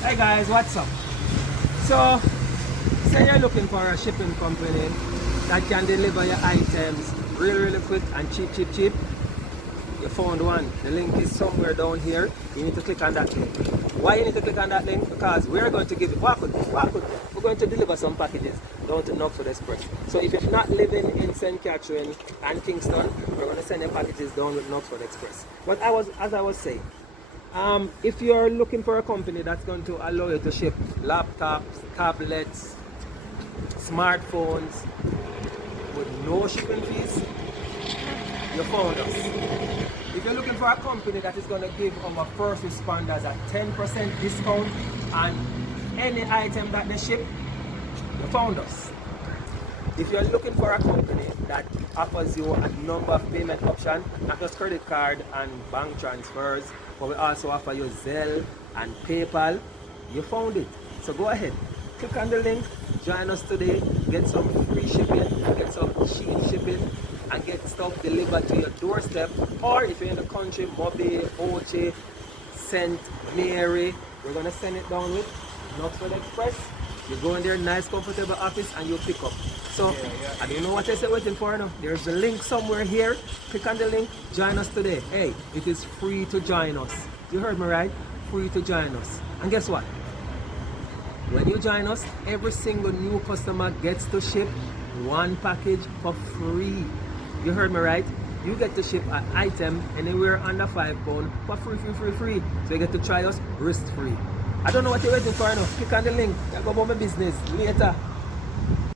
Hey guys, what's up? So, say you're looking for a shipping company that can deliver your items really quick and cheap. You found one. The link is somewhere down here. You need to click on that link. Why you need to click on that link? Because we're going to give it, we're going to deliver some packages down to Knoxford Express. So if you're not living in St. Catherine and Kingston, we're going to send your packages down with Knoxford Express. But as I was saying, if you're looking for a company that's going to allow you to ship laptops, tablets, smartphones with no shipping fees, you found us. If you're looking for a company that is going to give our first responders a 10% discount on any item that they ship, you found us. If you're looking for a company that offers you a number of payment options, not just credit card and bank transfers, but we also offer you Zelle and PayPal, you found it. So go ahead, click on the link, join us today, get some free shipping, get some cheap shipping, and get stuff delivered to your doorstep. Or if you're in the country, Mobile, Oche, St. Mary, we're going to send it down with Knoxford Express. You go in there, nice comfortable office, and you pick up. So, I don't know what you're waiting for now. There's a link somewhere here. Click on the link, join us today. Hey, it is free to join us. You heard me right? Free to join us. And guess what? When you join us, every single new customer gets to ship one package for free. You heard me right? You get to ship an item anywhere under £5 for free. So you get to try us risk free. I don't know what you're waiting for now. Click on the link. I'll go about my business later.